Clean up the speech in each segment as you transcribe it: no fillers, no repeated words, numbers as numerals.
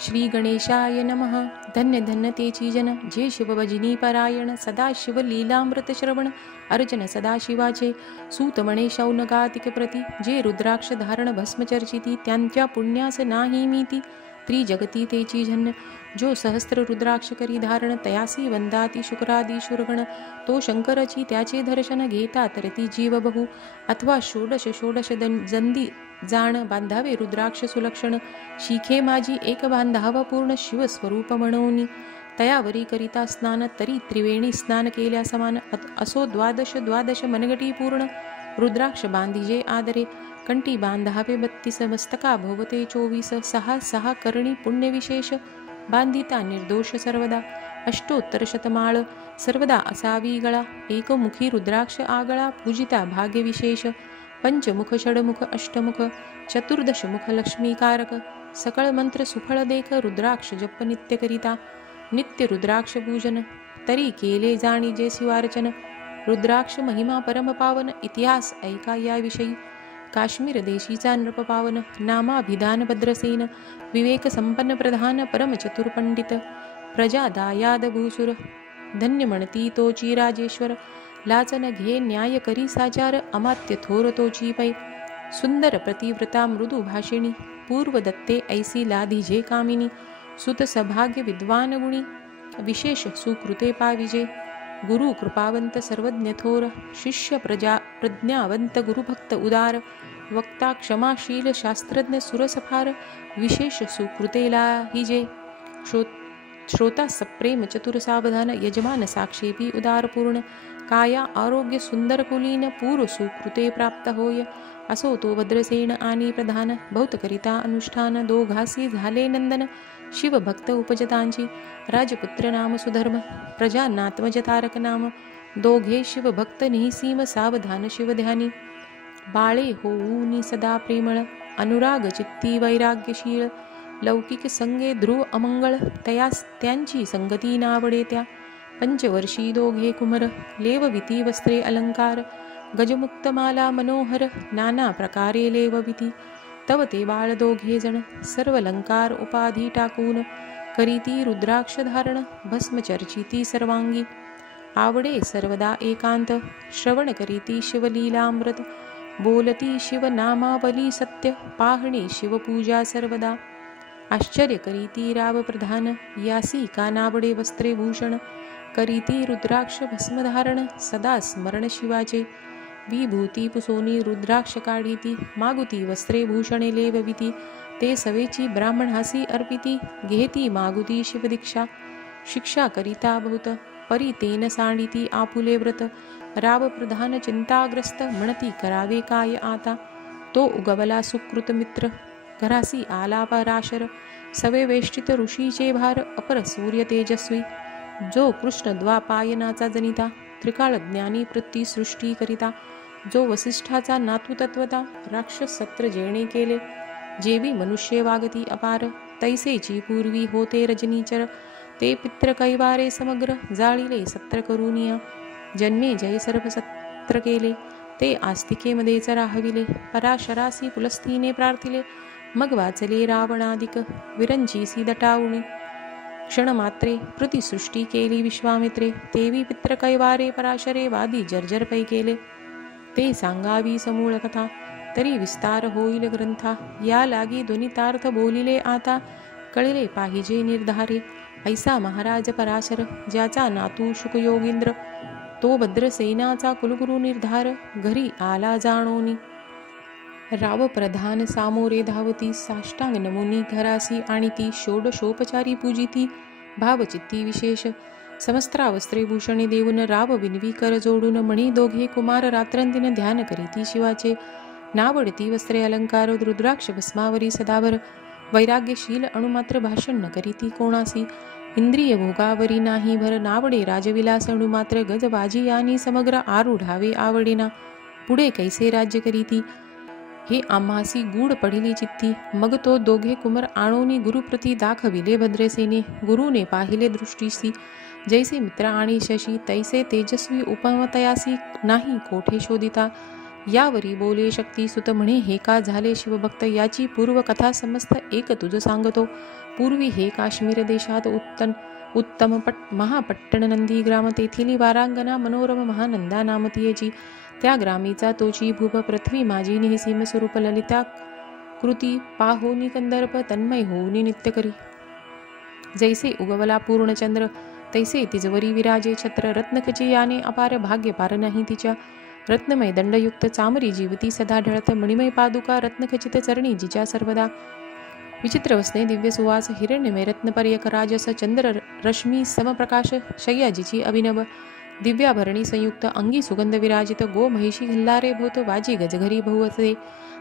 श्री गणेशाय नमः। धन्य धन्य तेची जन, जे शिवभजिनी परायण, सदा शिव लीलामृत श्रवण, अर्चन सदा शिवाचे, सूत म्हणे शौनकातिक प्रती, जे रुद्राक्ष धारण भस्म चर्चिती, त्यांच्या पुण्यास नाही मीती. त्रिजगती तेची जन्य, जो सहस्त्र रुद्राक्ष करी धारण, तयासी वंदाती शुक्रादी शुरगण, तो शंकरची त्याचे दर्शन घेता तरती जीव बहु, अथवा षोडश षोडश जंदी जाण, बांधावे रुद्राक्ष सुलक्षण, शिखे माझी एक बांधावा पूर्ण, शिवस्वरूप म्हणूनी, तयावरी करिता स्नान, तरी त्रिवेणी स्नान केल्या समान, असो द्वादश द्वादश मनगटी पूर्ण, रुद्राक्ष बांधिजे आदरे, कंठी बांधावे 32, मस्तका भोवते 24, सहा सहा करणी पुण्य विशेष, बांधिता निर्दोष सर्वदा, अष्टोत्तर शतमाळ सर्वदा असावी गळा, एकमुखी रुद्राक्ष आगळा, पूजिता भाग्य विशेष, पंचमुख षडमुख अष्टमुख चतुर्दश मुख लक्ष्मीकारक, सकळ मंत्र सुफळ देख, रुद्राक्ष जप नित्य करिता, नित्य रुद्राक्ष पूजन, तरी केले जाणी जे शिवार्चन, रुद्राक्ष महिमा परम पावन, इतिहास ऐका याविषयी, काश्मीर देशीचा नृप पावन, नामाभिधान भद्रसेन, विवेक संपन्न प्रधान, परम चतुर पंडित, प्रजा दायाद भूसुर, धन्य म्हणती तोची राजेश्वर, लाचन घे न्याय करी साचार, अमात्य थोर तोची पै, सुंदर प्रतिव्रता मृदू भाषिणी, पूर्व दत्ते ऐसी लाधी जे कामिनी, सुत सभाग्य विद्वान गुणी, विशेष सुकृते पाविजे, गुरु कृपावंत सर्वज्ञ थोर, शिष्य प्रज्ञावंत गुरुभक्त उदार, वक्ता क्षमाशील शास्त्रज्ञ सुरसफार, विशेष सुकृतेला हिजे, श्रोता सप्रेम चतुर सावधान, यजमान साक्षेपी उदारपूर्ण, काया आरोग्य सुंदर कुलीन, पूर्व सुकृते प्राप्त होय, असो तो भद्रसेन आणि प्रधान, बहुत करिता अनुष्ठान, दोघासी झाले नंदन, शिव भक्त उपजतांची, राजपुत्र नाम सुधर्म, प्रजा नात्मज तारक नाम, दोघे शिव भक्त निःसीम, सावधान शिवध्यानी, बाळे होऊनी सदा प्रेमळ, अनुराग चित्ती वैराग्यशील, लौकिक संगे ध्रुव अमंगळ, तयास त्यांची संगती नावडे त्या, पंचवर्षी दोघे कुमर, लेवविती वस्त्रे अलंकार, गजमुक्त माला मनोहर, नाना प्रकारे लेवविती, तव ते बाळ दोघे जण, सर्व अलंकार उपाधी टाकून, करीती रुद्राक्ष धारण, भस्म चर्चिती सर्वांगी, आवडे सर्वदा एकांत, श्रवण करीती शिवलीलामृत, बोलती शिव नामावली सत्य, पाहणे शिवपूजा सर्वदा, आश्चर्य करीती राव प्रधान, यासी कानावडे वस्त्रे भूषण, करीती रुद्राक्ष भस्मधारण, सदा स्मरण शिवाचे, विभूती पुसोनी रुद्राक्ष काढीती, मागुती वस्त्रे भूषणे लेवविती, ते सवेची ब्राह्मणासी अर्पिती, घेती मागुती शिवदीक्षा, शिक्षा करिता बहुत, परी तेन सांडिती आपुले व्रत, राव प्रधान चिंताग्रस्त, म्हणती करावे काय आता, तो उगवला सुकृत मित्र, घरासी आला पराशर, सवे वेष्टित ऋषीचे भार, अपर सूर्य तेजस्वी, जो कृष्ण द्वापायनाचा जनिता, त्रिकाळ ज्ञानी पृथ्वी सृष्टी करिता, जो वसिष्ठाचा नातू तत्वता, राक्षस सत्र जेणे केले, जेवी मनुष्य वागती अपार, तैसेची पूर्वी होते रजनीचर, ते पित्र कैवारे समग्र, जाळिले सत्र करुनिया, जन्मे जय सर्व सत्र केले, ते आस्तिकेमध्येच राहविले, पराशरासी पुलस्तीने प्रार्थिले, मग वाचले रावणादिक, विरंचीसी दटावुणी, क्षणमात्रे पृथ्वीसृष्टी केली विश्वामित्रे, तेवी पित्र कैवारे पराशरे वादी जर्जर पै केले, ते सांगावी समूळ कथा, तरी विस्तार होईल ग्रंथा, या लागी ध्वनितार्थ बोलिले आता, कळले पाहिजे निर्धारे, ऐसा महाराज पराशर, ज्याचा नातू शुकयोगींद्र, तो भद्रसेनाचा कुलगुरु निर्धार, घरी आला जाणोनी, राव प्रधान सामोरे धावती, साष्टांग नमुनी घरासी आणीती, षोडशोपचारी पूजिती, भावचित्ती विशेष, समस्त्रावस्त्रे भूषणे देऊन, राव विनवी कर जोडून, मणी दोघे कुमार रात्रंदिन ध्यान करीती शिवाचे, नावडती वस्त्रे अलंकार, रुद्राक्ष भस्मावरी सदावर, वैराग्यशील अणुमात्र भाषण न करीती कोणासी, इंद्रिय भोगावरी नाही भर, नावडे राजविलास अणुमात्र, गजबाजी आणि समग्र आरूढावे आवडेना, पुढे कैसे राज्य करीती, हे आम्हासी गूढ पडिली चित्ती, मग तो दोघे कुमार आणोनी गुरुप्रती दाखविले भद्रसेने, गुरुने पाहिले दृष्टीसी, जैसे मित्र आणि शशी, तैसे तेजस्वी उपमतयासी नाही कोठे शोधिता, यावरी बोले शक्ती सुत म्हणे, हे का झाले शिवभक्त, याची पूर्वकथा समस्त एक तुझ सांगतो. पूर्वी हे काश्मीर देशात उत्तम महापट्टण नंदी ग्राम, तेथील वारांगना मनोरम महानंदा नाम तियेची. त्या ग्रामीचा तोची भूप, पृथ्वी माझी निःसीम स्वरूप, ललिता कृती पाहोनी कंदर्प, तन्मय होऊनी नित्य करी. जैसे उगवला पूर्णचंद्र, तैसे तिजवरी विराजे छत्र. रत्नखची याने अपार, भाग्य पार नाही तिच्या. रत्नमय दंडयुक्त चामरी जीवती सदा ढळत, मणिमय पादुका रत्नखचित चरणी जिच्या सर्वदा. विचित्र वसने दिव्य सुवास, हिरण्यमय रत्नपर्यक राजस, चंद्र रश्मी समप्रकाश, शय्या जिची अभिनव. दिव्याभरणी संयुक्त, अंगी सुगंध विराजित, गो महिषी घल्लारे भूत, वाजी गजघरी बहुवसे.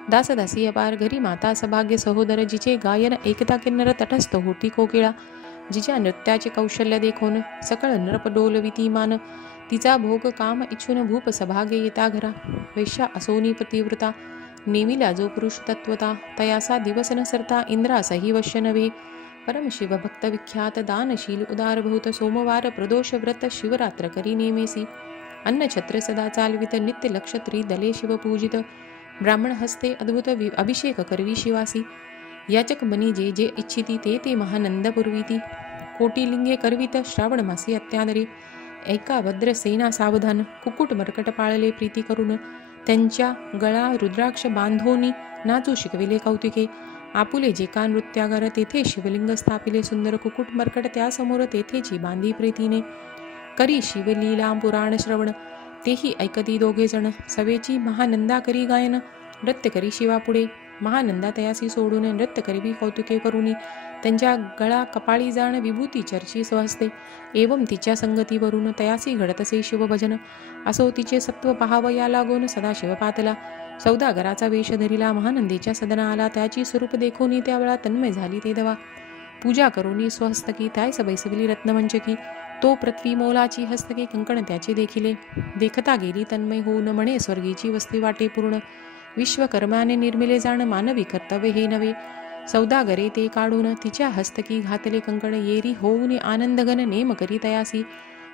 दासदासी अपार, घरी माता सभाग्य सहोदर, जिचे गायन ऐकता किन्नर तटस्थ होती कोकिळा. जिच्या नृत्याचे कौशल्य देखून सकळ नरप डोलविती मान. तिचा भोग काम इच्छून भूप सभागे येता घरा. वैश्या असोनी पतिव्रता, नेमिला जो पुरुष तत्वता. तयासा दिवस न सरता, इंद्रासही वश्य नव्हे. परमशिव भक्त विख्यात, दानशील उदारभूत. सोमवार प्रदोष व्रत, शिवरात्र करी नेमेसी. अन्नछत्र सदा चालवित, नित्य लक्षत्री दले शिवपूजित. ब्राह्मण हस्ते अद्भुत अभिषेक करवी शिवासी. याचक बनी जे जे इच्छिती, ते ते महानंद पुरविती. कोटिलिंगे करवित, श्रावण मासी अत्यादरी. ऐका भद्र सेना सावधान, कुकुट मरकट पाळले प्रीती करून. त्यांच्या गळा रुद्राक्ष बांधोनी, नाचू शिकविले कौतिके. आपुले जे का नृत्यागार, तेथे शिवलिंग स्थापिले सुंदर. कुकुट मरकट त्यासमोर, तेथेची बांधी प्रीतीने. करी शिवलीला पुराण श्रवण, तेही ऐकती दोघे जण. सवेची महानंदा करी गायन, नृत्य करी शिवापुढे. महानंदा तयासी सोडून, नृत्य करीवी कौतुके करुनी. त्यांच्या गळा कपाळी जाण, विभूती चर्ची स्वहस्ते. एवं तिच्या संगतीवरून, तयासी घडतसे शिवभजन. असो तिचे सत्व पहाव या लागून, सदाशिव पातला. सौदागराचा वेश धरिला, महानंदीच्या सदना आला. त्याची स्वरूप देखोनी, त्यावेळा तन्मय झाली ते दवा. पूजा करुनी स्वहस्तकी, त्यास बैसविली रत्नमंचकी. तो पृथ्वी मोलाची हस्तके, कंकण त्याचे देखिले. देखता गेली तन्मय होऊन, म्हणे स्वर्गीची वस्ती वाटे पूर्ण. विश्वकर्माने निर्मिले जाण, मानवी कर्तव्य हे नव्हे. सौदागरे ते काढून, तिच्या हस्तकी घातले कंकण. येरी होऊन आनंदघन, नेम करी तयासी.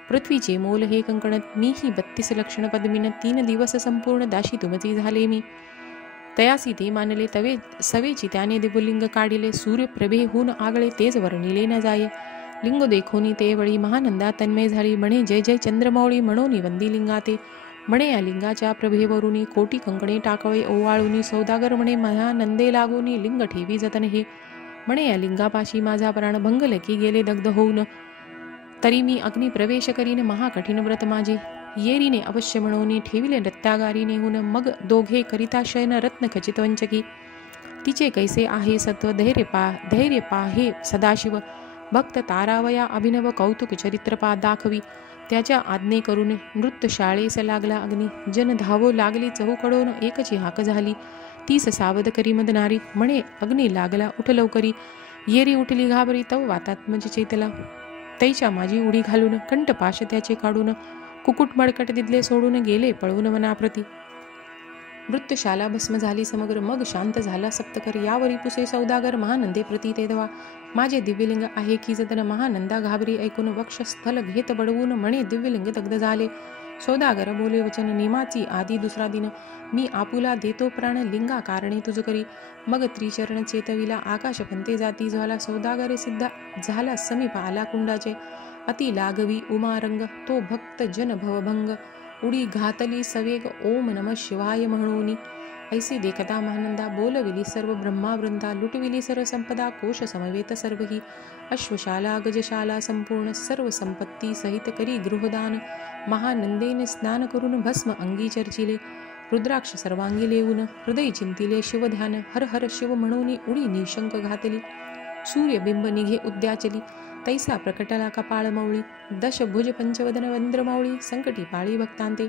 पृथ्वीचे मोल हे कंकण, मीही 32 लक्षण पद्मिन. 3 दिवस संपूर्ण दाशी तुमची झाले मी. तयासी ते मानले तवे सवेची, त्याने दिव्यलिंग काढिले. सूर्य प्रभेहून आगळे, तेज वर्णिले न जाय. लिंग देखोनी ते वळी, महानंदा तन्मय झाली. म्हणे जय जय चंद्रमौळी, म्हणून वंदी लिंगाते. म्हणे या लिंगाच्या प्रभेवरुनी, कोटी कंकणे टाकवे ओवाळूनी. सौदागर म्हणे महानंदे लागूनी, लिंग ठेवी जतन हे. म्हणे या लिंगापाशी माझा प्राण, भंगल की गेले दग्ध होऊन. तरी मी अग्नी प्रवेश करीन, महाकठीण व्रत माझे. येरीने अवश्य म्हणून, ठेविले नृत्यागारी नेहून. मग दोघे करिता शयन, रत्न खचित वंचकी. तिचे कैसे आहे सत्व, धैर्य पाहे सदाशिव. भक्त तारावया अभिनव, कौतुक चरित्रपा दाखवी. त्याच्या आज्ञे करून नृत्य शाळेस लागला अग्नी. जन धावो लागली चहूकडून, एकची हाक झाली. 30 सावध करी मदनारी, म्हणे अग्नी लागला उठ लवकरी. येरी उठली घाबरी, तव वातात म्हणजे चेतला. तैच्या माझी उडी घालून, कंठपाश त्याचे काढून. कुकुट मडकट दिदले सोडून, गेले पळून वनाप्रती. नृत्यशाला भस्म झाली समग्र, मग शांत झाला सप्तकर. यावरी पुसे सौदागर, महानंदे प्रती ते दवा. माझे दिव्यलिंग आहे की जतन, महानंदा घाबरी ऐकून. वक्षस्थल घेत बडवून, म्हणे दिव्यलिंग दग्ध झाले. सौदागर बोले वचन, नेमाची आधी दुसरा दिन. मी आपुला देतो प्राण, लिंगा कारणे तुझ करी. मग त्रिचरण चेतविला, आकाश पंते जाती ज्वाला. सौदागर सिद्ध झाला, समीप आला कुंडाचे. अति लागवी उमारंग, तो भक्त जन भवभंग. उडी घातली सवेग, ओम नम शिवाय म्हणूनी. ऐसे देखता महानंदा, बोलविली सर्व ब्रह्मावृंदा. लुटविली सर्व संपदा, कोश समवेत सर्वही. अश्वशाला गजशाला संपूर्ण, सर्व संपत्ती सहित करी गृहदान. महानंदेने स्नान करून, भस्म अंगी चर्चिले. रुद्राक्ष सर्वांगी लेऊन, हृदय चिंतिले शिवध्यान. हर हर शिव म्हणून, उडी निशंक घातली. सूर्यबिंब निघे उद्याचली, तैसा प्रकटला कपाळ मौळी. दशभुज पंचवदन वंद्रमौळी, संकटी पाळी भक्तांते.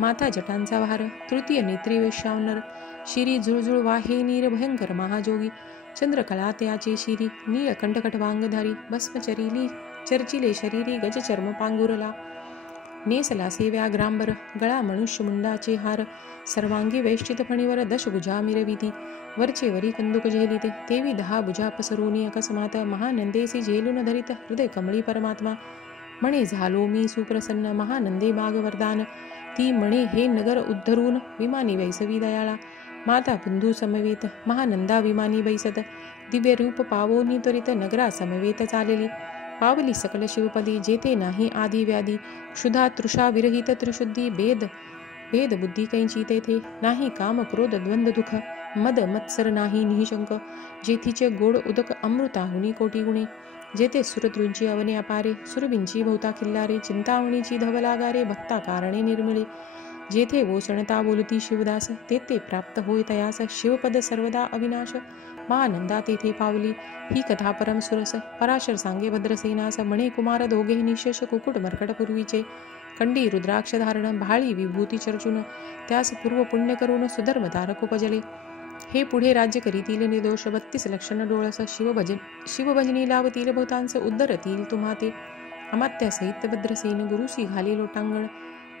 माथा जटांचा भार, तृतीय नेत्री वैश्यावनर. शिरी झुळझुळ वाहे नीर, भयंकर महाजोगी. चंद्रकळा त्याचे शिरी, नीळकंठ वांगधारी. भस्मचरिली चर्चिले शरीरी, गजचर्म पांगुरला. नेसला सेव्या ग्रांबर, गळा मनुष्य मुंडाचे हार. सर्वांगी वैश्चित फणीवर, दशभुजा मिरविती. वरचे वरी कंदुक झेलिते, तेवी 10 भुजा पसरोनी अकस्मात. महानंदेसी झेलून धरित, हृदय कमळी परमात्मा. म्हणे झालो मी सुप्रसन्न, महानंदे माग वरदान. ती म्हणे, हे नगर उद्धरून विमानी वैसवी दयाळा, माता बंधू समवेत महानंदा विमानी बैसत, दिव्य रूप पावोनी त्वरित नगरा समवेत चालेली, पावली सकल शिवपदी, जेथे नाही आदी व्याधी, क्षुधा तृषा विरहित त्रिशुद्धी, भेद बुद्धी कैंची तेथे, नाही काम क्रोध द्वंद्व दुःख, मद मत्सर नाही निःशंक, जेथीचे गोड उदक अमृताहुनी कोटी गुणे, जेथे सुरतृंची अवने अपारे, सुरबिंची भोवता किल्लारे, चिंतामणीची धवलागारे, भक्ता कारणे निर्मिळे, जेथे वोसणता बोलती शिवदास, तेथे प्राप्त होय तयास, शिवपद सर्वदा अविनाश, महानंदा तेथे पावली, ही कथा परम सुरस, पराशर सांगे भद्रसेनास, म्हणे कुमार दोघे निशेष, कुकुट मर्कट पूर्वीचे, कंडी रुद्राक्ष धारण, भाळी विभूती चर्चून, त्यास पूर्व पुण्य करून सुधर्म तारक उपजले, हे पुढे राज्य करीतील निर्दोष, 32 लक्षण डोळस, शिवभजनी लावतील बहुतांस, उद्धरतील तुम्हा ते, अमात्या सहित भद्रसेन, गुरुसी घाले लोटांगण,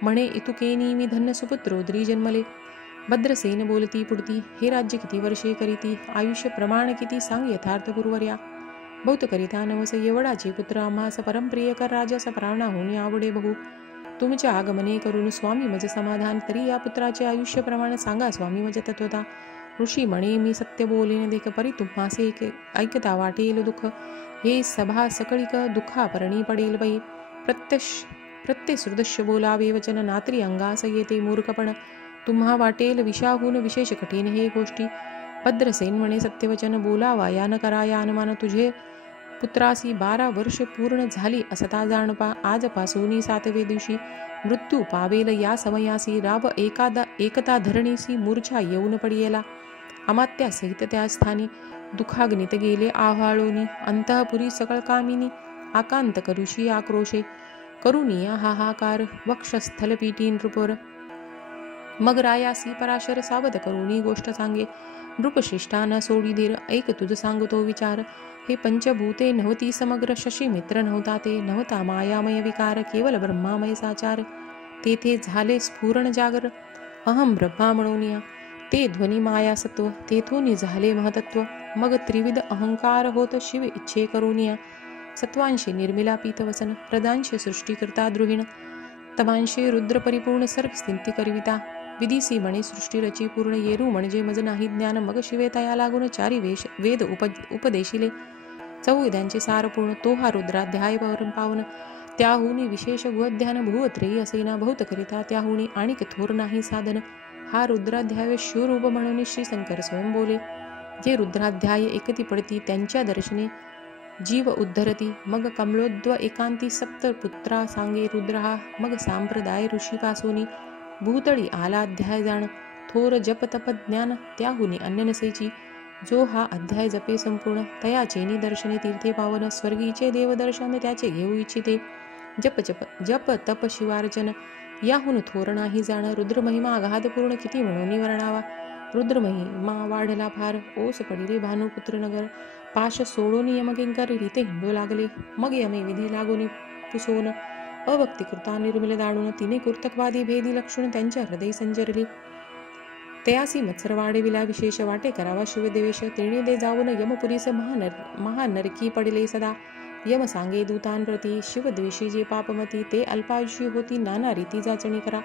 म्हणे इतुकेनी मी धन्य सुपुत्रोदरी जन्मले, भद्रसेन बोलती पुढती, हे राज्य किती वर्षे करीती, आयुष्य प्रमाण किती सांग यथार्थ गुरुवर्या, बहुत करिता नवस एवढाचे पुत्र आम्हास, परमप्रिय कर राजास प्राणा होणे आवडे बघू, तुमच्या आगमने करून स्वामी मज समाधान, तरी या पुत्राचे आयुष्य प्रमाण सांगा स्वामी मज तत्वता, ऋषी म्हणे मी सत्य बोलेन देख, परी तुम्हासे ऐकता वाटेल दुःख, हे सभा सकळिक दुःखा परणी पडेल बाई, प्रत्यसृदश्य बोलावे वचन, नात्री अंगास येते मूर्खपण, तुम्हा वाटेल विषाहून विशेष कठीण हे गोष्टी, भद्रसेन म्हणे सत्यवचन, बोलावा या न करा या अनुमान, तुझे पुत्रासी 12 वर्ष पूर्ण झाली असता जाणपा, आजपासून 7व्या दिवशी मृत्यू पावेल या समयासी, राब एकता धरणीसी मूर्छा येऊन पडियेला, अमात्या सहित त्या स्थानी दुःखाग्नित गेले आव्हाळोनी, अंतःपुरी सकळ कामिनी आकांत करुषी आक्रोशे, करुनिया हाहाकार वक्षस्थल पीठी नृपर, मग रायासी पराशर सावध करुणी गोष्ट सांगे, नृपश्रेष्ठांना सोडी धीर, ऐक तुझ सांगतो विचार, हे पंचभूते नव्हती समग्र, शशी मित्र नव्हता ते, नव्हता मायामय विकार, केवल ब्रह्मामय साचार, तेथे झाले स्फुरण जागर, अहम ब्रह्मा म्हणूनिया, ते ध्वनी माया सत्व, तेथून झाले महतत्व, मग त्रिविध अहंकार होत शिव इच्छे करुनिया, सत्वांशी निर्मिला पीतवसन, प्रदांशी सृष्टी करता द्रुहिण, तमांशी रुद्र परिपूर्ण सर्व स्थिती करविता, विधीसी म्हणे सृष्टी रची पूर्ण, येरू म्हणजे मज नाही ज्ञान, मग शिवे तया लागून चारी वेद उपदेशिले, चौविद्यांचे सारपूर्ण, तो हा रुद्राध्याय परम पावन, त्याहुनी विशेष गुहध्यान, भुवत्रेयी असेना बहुत करिता, त्याहुनी आणिक थोर नाही साधन, हा रुद्राध्याय शिवरूप म्हणून श्री शंकर स्वयं बोले, जे रुद्राध्याय एकती पडती त्यांच्या दर्शने जीव उद्धरती, मग कमलोद्व एकांती सप्त पुत्रा सांगे रुद्रहा, मग सांप्रदाय ऋषीपासूनी भूतळी आला अध्याय जाण, थोर जप तप ज्ञान त्याहुनी अन्य नसेची, जो हा अध्याय जपे संपूर्ण, तयाचेनी दर्शने तीर्थे पावन, स्वर्गीचे देवदर्शन त्याचे घेऊ इच्छिते, जप तप शिवार्चन याहून थोर नाही जाण, रुद्रमहिमा अगाधपूर्ण किती म्हणून वर्णावा, रुद्रमहिमा वाढला फार, ओस पडिले भानुपुत्र नगर, पाश सोडून यमकिंकर रीते हिंडू लागले, मग यमे विधी लागून पुसोन, अभक्ती कृता निर्मिल दाडून, तिने कुर्तकवादी भेदी लक्षण त्यांच्या हृदय संजरली, तयासी मत्सर वाढविला विशेष, वाटे करावा शिवदेवेश, तिने दे जाऊन यमपुरीस महानरकी पडले सदा, यम सांगे दूतांप्रती, शिवद्वेषी जे पापमती, ते अल्पायुषी होती नाना रीती जाचणी करा,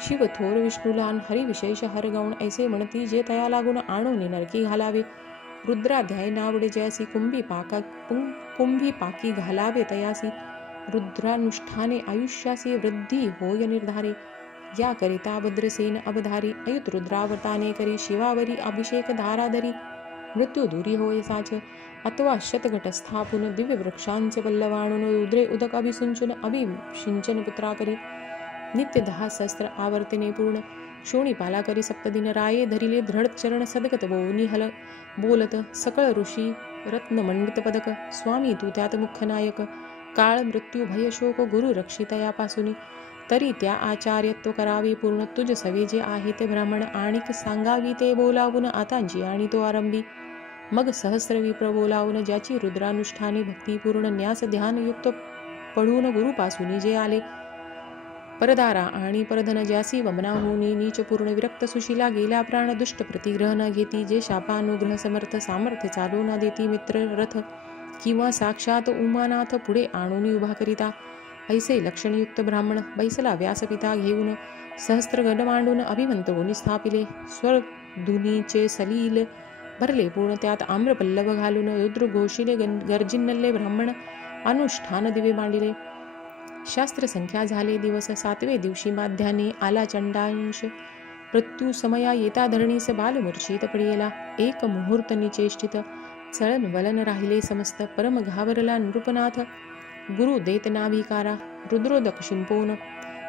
शिव थोर विष्णुलान हरी विशेष हरगौण, ऐसे म्हणती जे तया लागून आणून नरकी घालावे, रुद्राध्याय नावडे जयासी, कुंभी पाकी घालावे तयासी, रुद्रानुष्ठाने आयुष्यासी वृद्धी होय निर्धारे, या करिता भद्रसेन अवधारी, अयुत रुद्रावताने करी, शिवावरी अभिषेक धाराधरी, मृत्यू दूरी होय साच, अथवा शतघट स्थापून, दिव्य वृक्षांचे पल्लवाणून, रुद्रे उदक अभिसिंचन अभिषिंचन पुत्रा करी, नित्य 10 सहस्त्र आवर्तने पूर्ण, शोणीपाला करी सप्तदिन, राये धरिले दृढ चरण सदगत बोनी हल बोलत, सकळ ऋषी रत्नमंडित पदक, स्वामी तू त्यात मुख्य नायक, काळ मृत्यू भय शोक गुरु रक्षितयापासून, तरी त्या आचार्यत्व करावे पूर्ण, तुझ सवे जे आहे ते ब्राह्मण, आणिक सांगावी ते बोलावून आतांची आणि तो आरंभी, मग सहस्र विप्र बोलावून, ज्याची रुद्रानुष्ठानी भक्तीपूर्ण, न्यास ध्यानयुक्त पढून गुरुपासून जे आले, परदारा आणि परधन ज्यासी वमना होनी, नीच पूर्ण विरक्त सुशीला गेल्या प्राण, दुष्ट प्रतिग्रह न घेती, जे शापानुग्रह समर्थ सामर्थ्य चालू न देती, मित्र रथ किंवा साक्षात उमानाथ पुढे आणून उभा करिता, ऐसे लक्षणयुक्त ब्राह्मण बैसला व्यासपिता घेऊन सहस्त्र गड मांडून अभिमंत गुणी स्थापिले. स्वरधुनीचे सलील भरले पूर्ण त्यात आम्रपल्लव घालून रुद्र घोषिले गर्जिनल्ले ब्राह्मण अनुष्ठान दिवे मांडिले. शास्त्र संख्या झाले दिवस 7वे दिवशी माध्याने आला चंडांश. मृत्यू समया येता धरणीस बालमूर्छित पडियेला. एक मुहूर्त निचेष्टित चलन वलन राहिले समस्त. परम घाबरला नृपनाथ गुरु देत नाभिकारा. रुद्रोदक शिंपोन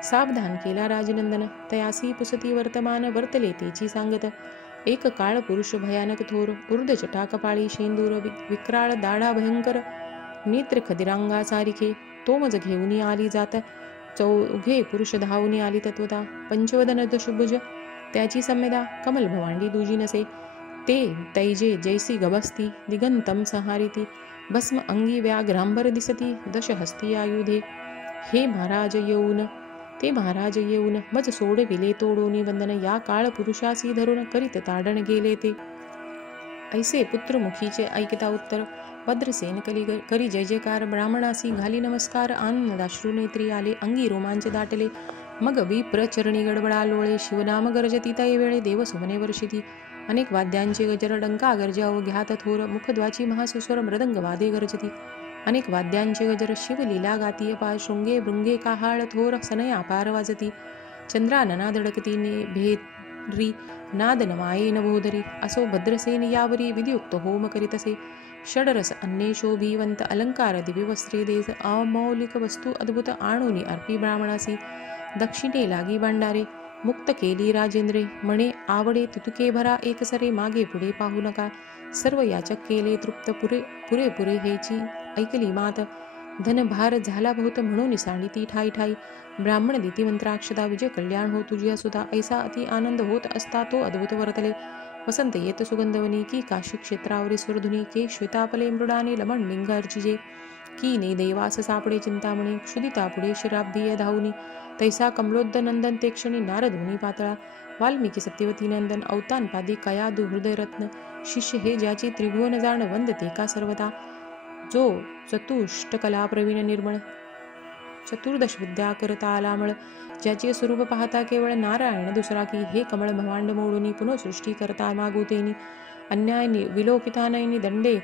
सावधान केला राजनंदन. तयासी पुसती वर्तमान वर्तले तेची सांगत. एक काळ पुरुष भयानक थोर ऊर्ध जटा कपाळी शेंदूर विक्राळ दाढा भयंकर नेत्र खदिरांगा सारिखे. तो मज घेऊन आली जात. चौघे पुरुष धावून आली तत्वता. पंचवदन दशभुज त्याची सम्यदा कमल भवांडी दुजी नसे. ते तैजे जैसी गबस्ती दिगंतम संहारिती. भस्म अंगी व्याघ्रांबर दिसती दशहस्ती आयुधे. हे महाराज येऊन ते महाराज येऊन मज सोडविले तोडोनी वंदन. या काळ पुरुषासी धरून करीत ताडण गेले ते. ऐसे पुत्रमुखीचे ऐकता उत्तर भद्रसेन करी जय जयकार. ब्राह्मणासी घाली नमस्कार आनंदाश्रू नेत्री आले. अंगी रोमांच दाटले मग विप्र चरणी गडबडा लोळे. शिवनाम गरजती तय वेळे देव सुमने वर्षिती. अनेक वाद्यांचे गजर डंका गर्जा घ्यात थोर. मुखद्वाची महासुस्वर मृदंग वादे गरजती. अनेक वाद्यांचे गजर शिवलीला गाती अपार. शृंगे भृंगे काहाळ थोर सनया पार वाजती. चंद्रानना धडकती भेरी नाद नमाये नभोदरी. असो भद्रसेन यावरी विधियुक्त होम करीतसे. षडरस अन्ये शोभिवंत अलंकार दिव्य वस्त्रे देस. अमौलिक वस्तू अद्भुत आणूनी अर्पी ब्राह्मणासी. दक्षिणे लागी भांडारे मुक्त केली राजेंद्रे. म्हणे आवडे तुतुके भरा एकसरे मागे पुढे पाहू नका. सर्व याचक केले तृप्त पुरे पुरे हेची ऐकली मात. धनभार झाला बहुत म्हणून सांडिती ठाई ठाई. ब्राह्मण दिती मंत्राक्षता विजय कल्याण हो तुझी सुधा. ऐसा अति आनंद होत असता तो अद्भुत वर्तले. वसंत येत सुगंधवनी की काशी क्षेत्रावरी सुरधुनी. के श्वेतापले मृडाने लमण लिंग अर्चिजे. की ने देवास सापडे चिंतामणी. क्षुदिता पुढे शिराब्धिय धावनी. तैसा कमलोद्द नंदन ते क्षणी नारदमुनी पातळा. वाल्मिकी सत्यवती नंदन अवतान पादी कयादू हृदयरत्न. शिष्य हे ज्याची त्रिभुवन जाण वंदते का सर्वता. जो चतुष्टकला प्रवीण निर्मळ चतुर्दश विद्या करता आलामळ. ज्याचे स्वरूप पाहता केवळ नारायण दुसरा की. हे कमळ भवांड मोडूनी पुनःसृष्टी करता मागुतेनी. अन्याय विलोकितानयनी दंडे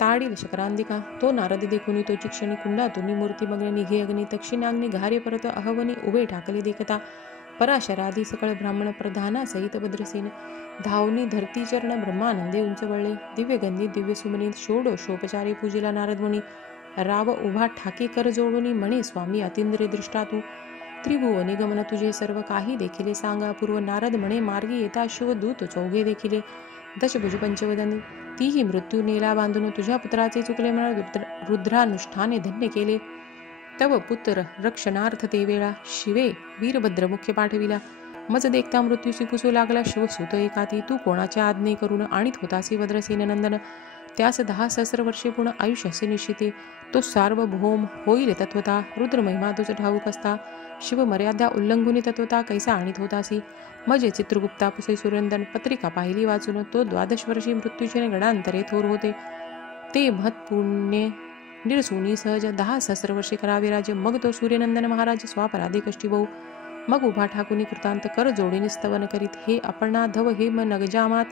ताडील शकरांदिका. तो नारद देखुनी तो चिक्षणी कुंडातुनी मूर्तिमग्न निघे अग्नी. दक्षिणाग्नी घारे परत अहवनी उभे ठाकले देखता. पराशरादी सकळ ब्राह्मण प्रधाना सहित भद्रसेन. धावनी धरती चरण ब्रह्मानंदे उंच वळले. दिव्यगंधी दिव्य सुमनी षोडशोपचारे पूजिला नारदमुनी. राव उभा ठाके कर जोडूनी म्हणे स्वामी अतिंद्रिय दृष्टा तू. त्रिभुवनी गमन तुझे सर्व काही देखिले सांगा पूर्व. नारद म्हणे मार्गी येता शिवदूत चौघे देखिले. दशभुज पंचवदन तीही मृत्यू नेला बांधून. तुझ्या पुत्राचे चुकले म्हणा रुद्रानुष्ठाने धन्य केले. तव पुत्र रक्षणार्थ ते वेळा. शिवे वीरभद्र मुख्य पाठविला. मज देखता मृत्यूसी पुसू लागला शिवसूत एकाती. तू कोणाच्या आज्ञे करून आणीत होतासी भद्रसेन नंदन. त्यास 10 सहस्र वर्षे पूर्ण आयुष्याचे निश्चिते. तो सार्वभौम होईल तत्वता. रुद्र महिमा तुझ ठाऊक असता. शिव मर्यादा उल्लंघुनी तत्वता कैसा आणीत होतासी. मजे चित्रगुप्ता पुसे सुरंदन. पत्रिका पाहिली वाचून. तो 12 वर्षी मृत्यूचे गडांतरे थोर होते. ते महत्पुण्य निरसुनी सहज 10 सहस्र वर्षे करावे राज्य. मग तो सूर्यनंदन महाराज स्वापराधे कष्टी बहु. मग उभा ठाकुनी कृतांत कर जोडीने स्तवन करीत. हे अपर्णाधव हे म नगजामात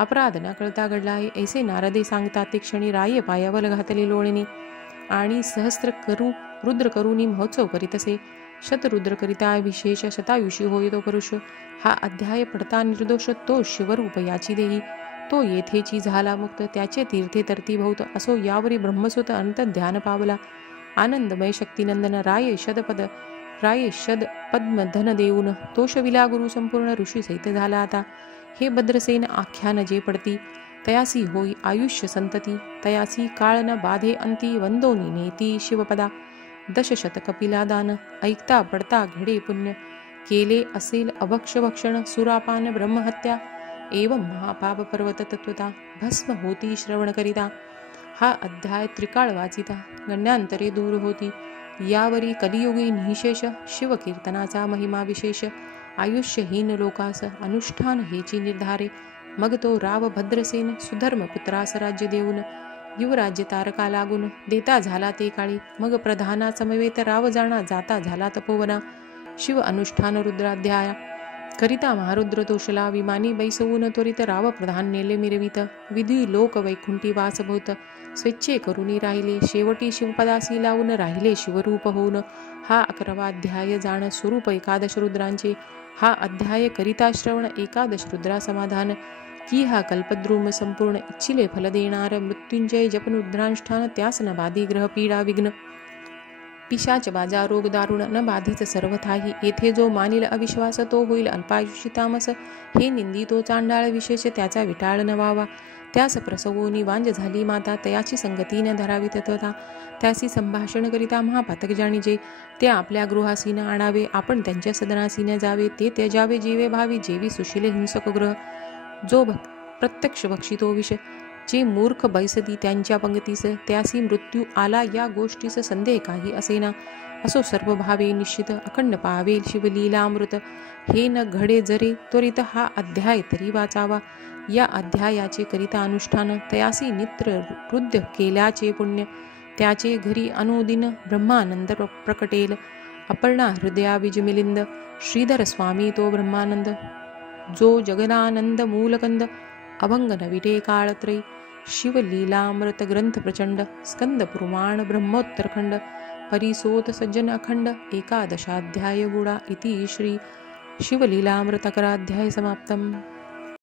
अपराध न कळता घडला आहे. ऐसे नारदे सांगतात ते क्षणी राय पायावल घातले लोळणी. आणि सहस्त्र रुद्र करुनी महोत्सव करीतसे. शतरुद्र करिता विशेष शतायुषी होय तो पुरुष. हा अध्याय पडता निर्दोष तो शिवरूप याची देही. तो येथेची झाला मुक्त त्याचे तीर्थे तरती बहुत. असो यावरी ब्रह्मसुत अंत ध्यान पावला. आनंदमय शक्तिनंदन राये शद पद्म धन देऊन. तोषविला गुरु संपूर्ण ऋषी सहित झाला आता. हे भद्रसेन आख्यान जे पडती तयासी होई आयुष्य संतती. तयासी काळ न बाधे अंती वंदोनी नेती शिवपदा. दशशत कपिला दान ऐकता पडता घडे पुण्य. केले असेल अभक्ष भक्षण सुरापान ब्रह्महत्या. एवं महापाप पर्वत तत्वता भस्म होती श्रवण करिता. हा अध्याय त्रिकाळ वाचिता गण्यान्तरे दूर होती. यावरी कलियुगी निशेष शिवकीर्तनाचा महिमा विशेष. आयुष्यहीन लोकास अनुष्ठान हेची निर्धारे. मग तो राव भद्रसेन सुधर्म पुत्रास राज्य देऊन युवराज्य तारका लागून देता झाला ते काळी, मग प्रधाना समवेत राव जाणा जाता झाला तपोवना. शिव अनुष्ठान रुद्राध्याया करिता महारुद्र तोषला, विमानी बैसवून त्वरित राव प्रधान नेले मिरवित. विधी लोक वैकुंठी वास भोत, स्वेच्छे करुणी राहिले, शेवटी शिवपदासी लावून राहिले शिवरूप होऊन. हा 11वा अध्याय जाण स्वरूप एकादश रुद्रांचे. हा अध्याय करिता श्रवण एकादश रुद्रा समाधान. की हा कल्पद्रुम संपूर्ण इच्छिले फल देणार, मृत्युंजय जपन रुद्रानुष्ठान त्यास न बाधी ग्रह पीडा विघ्न. पिशाच बाजा रोग दारुण न बाधीच सर्वथाही, येथे जो मानिल अविश्वास तो होईल अल्पायुषी तामस. हे निंदी तो चांडाळ विशेष त्याचा विटाळ न व्हावा. त्यास प्रसवोनी वांज झाली माता, तयाची संगती न धरावी तथा. त्यासी संभाषण करिता महापातक जाणीजे, ते आपल्या गृहासी न आणावे, आपण त्यांच्या सदनासी न जावे. ते त्यजावे जीवे भावी, जेवी सुशिले हिंसक ग्रह. जो प्रत्यक्ष भक्षितो विष, जे मूर्ख बैसती त्यांच्या पंगतीस, त्यासी मृत्यू आला या गोष्टीस संदेह काही असेना. असो सर्व भावे निश्चित, अखंड पावे शिवलीलामृत. हे न घडे जरे त्वरित हा अध्याय तरी वाचावा. या अध्यायाचे करिता अनुष्ठान, तयासी नित्र हृदय केल्याचे पुण्य. त्याचे घरी अनुदिन ब्रह्मानंद प्रकटेल. अपर्णा हृदया विजमिलिंद, श्रीधर स्वामी तो ब्रह्मानंद. जो जगदानंद मूलकंद, अभंग नविटे काळत्रयी. शिवलीलामृत ग्रंथ प्रचंड, स्कंद पुराण ब्रह्मोत्तरखंड. परिसोत सज्जन अखंड, एकादशाध्याय गुणा. इति श्री शिवलीलामृतकराध्याय समाप्तम.